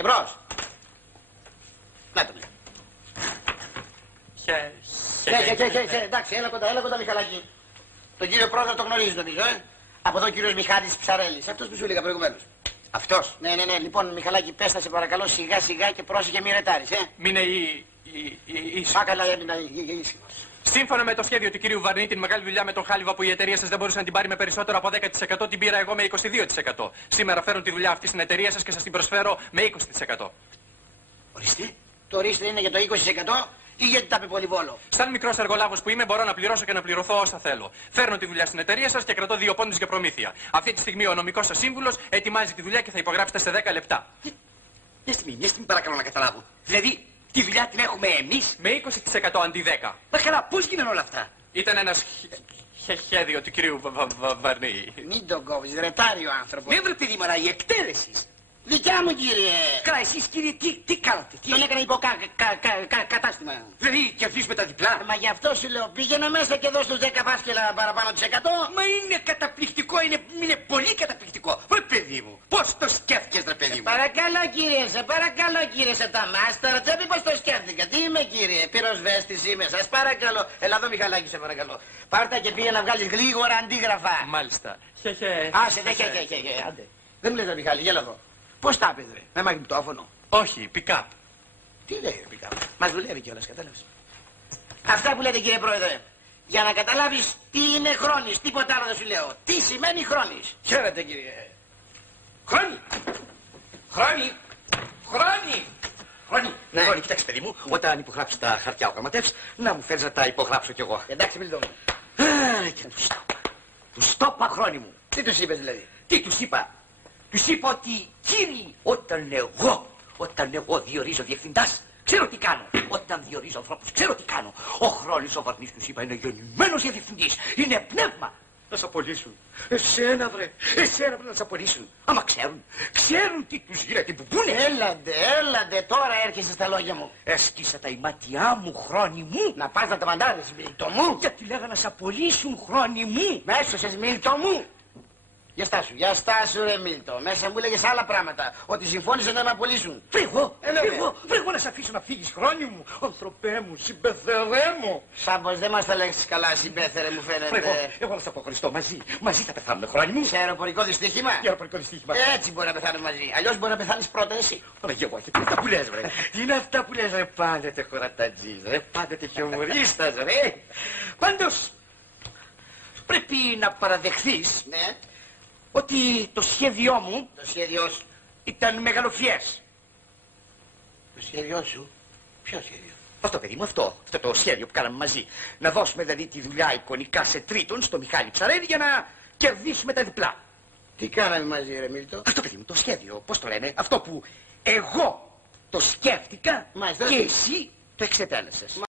Εμπρός. Να το πει. Εντάξει, έλα κοντά Μιχαλάκη. Τον κύριο Πρόεδρο το γνωρίζει νομίζω, Από εδώ ο κύριος Μιχάλης Ψαρέλης. Αυτός που σου έλεγα προηγουμένως. Αυτός. Ναι. Λοιπόν, Μιχαλάκη, πες τα σε παρακαλώ σιγά και πρόσεχε μη ρετάρεις, Μην είναι Άκαλα έμεινα ήσυχος. Σύμφωνα με το σχέδιο του κυρίου Βαρνή, την μεγάλη δουλειά με τον χάλιβα που η εταιρεία σας δεν μπορούσε να την πάρει με περισσότερο από 10%, την πήρα εγώ με 22%. Σήμερα φέρνω τη δουλειά αυτή στην εταιρεία σας και σας την προσφέρω με 20%. Ορίστε. Το ορίστε είναι για το 20% ή γιατί τα πει πολύ βόλο. Σαν μικρός εργολάβος που είμαι, μπορώ να πληρώσω και να πληρωθώ όσα θέλω. Φέρνω τη δουλειά στην εταιρεία σας και κρατώ 2 πόντους για προμήθεια. Αυτή τη στιγμή ο νομικός σας σύμβουλος ετοιμάζει τη δουλειά και θα υπογράψετε σε 10 λεπτά. Μια στιγμή παρακαλώ να καταλάβω. Δηλαδή, τη δουλειά την έχουμε εμείς. Με 20% αντί 10. Μα καλά, πώς γίνανε όλα αυτά? Ήταν ένα σχέδιο του κυρίου Βαρνή. Μην τον κόβεις, ρετάρει ο άνθρωπος. Με βρε παιδί μου, αλλά η εκτέλεση. Δικιά μου κύριε. Καλά, εσείς κύριε, τι κάνατε? Τον έκανα υποκατάστημα. Δηλαδή, κερδίσουμε τα διπλά. Μα γι' αυτό σου λέω, πήγαινα μέσα και δώσ' τους 10 φάσκελα παραπάνω της 100. Μα είναι καταπληκτικό, είναι πολύ καταπληκτικό. Βρε παιδί μου, πώς το σκέφτηκες ρε παιδί μου? Σε παρακαλώ κύριε σε τα μάστερα, τσέπη πώς το σκέφτηκα. Τι είμαι κύριε, πυροσβέστης είμαι, σας παρακαλώ. Έλα εδώ Μιχαλάκη σε παρακαλώ. Πάρτα και πήγε να βγάλεις γρήγορα αντίγραφα. Μάλιστα. Άσε, άντε. Δεν μου λες ρε Μιχάλη, γέλα εδώ. Πώς τα έπαιζε, με μαγνητόφωνο? Όχι, pick-up. Τι λέει pick-up? Μας δουλεύει κιόλας, κατάλαβες. Αυτά που λέτε κύριε Πρόεδρε, για να καταλάβεις τι είναι χρόνης, τίποτα άλλο δεν σου λέω. Τι σημαίνει χρόνης? Χαίρετε κύριε. Χρόνι. Ναι. Χρόνι, κοιτάξτε παιδί μου, όταν υπογράψει τα χαρτιά ο γραμματεύς, να μου φέρεις να τα υπογράψω κι εγώ. Εντάξει Μίλτο μου. Και του στόπα χρόνι μου. Τι τους είπες δηλαδή? Τι τους είπα? Τους είπα ότι κύριοι, όταν εγώ διορίζω διευθυντάς, ξέρω τι κάνω. Όταν διορίζω ανθρώπους, ξέρω τι κάνω. Ο Χρόνης ο Βαρνής τους είπα είναι γεννημένος για διευθυντής. Είναι πνεύμα. Να σ' απολύσουν. Εσένα βρε να σ' απολύσουν. Άμα ξέρουν τι τους γίνεται που πούνε. Έλαντε, τώρα έρχεσαι στα λόγια μου. Έσκυσα τα ημάτια μου, Χρόνη μου. Να πας να τα μαντάρεις, Μίλτο μου. Γιατί λέγα να σ' απολύσουν, Χρόνη μου. Με έσωσες, Μίλτο μου. Για στάσου ρε Μίλτο. Μέσα μου έλεγες άλλα πράγματα. Ότι συμφώνησαν να με απολύσουν. Βρεγώ να σ' αφήσω να φύγεις, Χρόνη μου. Ανθρωπέ μου, συμπεθερέ μου. Σαν πως δεν μας τα λέξεις καλά, συμπέθερε μου φαίνεται. Εγώ να σ' αποχωριστώ μαζί θα πεθάνουμε, Χρόνη μου. Σε αεροπορικό δυστύχημα. Έτσι μπορεί να πεθάνουμε μαζί. Αλλιώς μπορεί να πεθάνεις πρώτα εσύ. Παναγία μου, τι είναι αυτά που λες, βρε. Τι είναι αυτά που λες, ρε. Πάντοτε χωρατατζής, ρε. Πάντοτε χιομορίστας, ρε. Πάντως, πρέπει να παραδεχθείς, ναι, ότι το σχέδιό μου. Το σχέδιό σου. Ήταν μεγαλοφιές. Το σχέδιό σου? Ποιο σχέδιο? Αυτό παιδί μου, αυτό το σχέδιο που κάναμε μαζί. Να δώσουμε δηλαδή τη δουλειά εικονικά σε τρίτον στο Μιχάλη Ψαρέλη για να κερδίσουμε τα διπλά. Τι κάναμε μαζί ρε Μίλτο? Αυτό παιδί μου το σχέδιο, πώς το λένε, αυτό που εγώ το σκέφτηκα. Μάλιστα. Και εσύ το εξετέλεσες.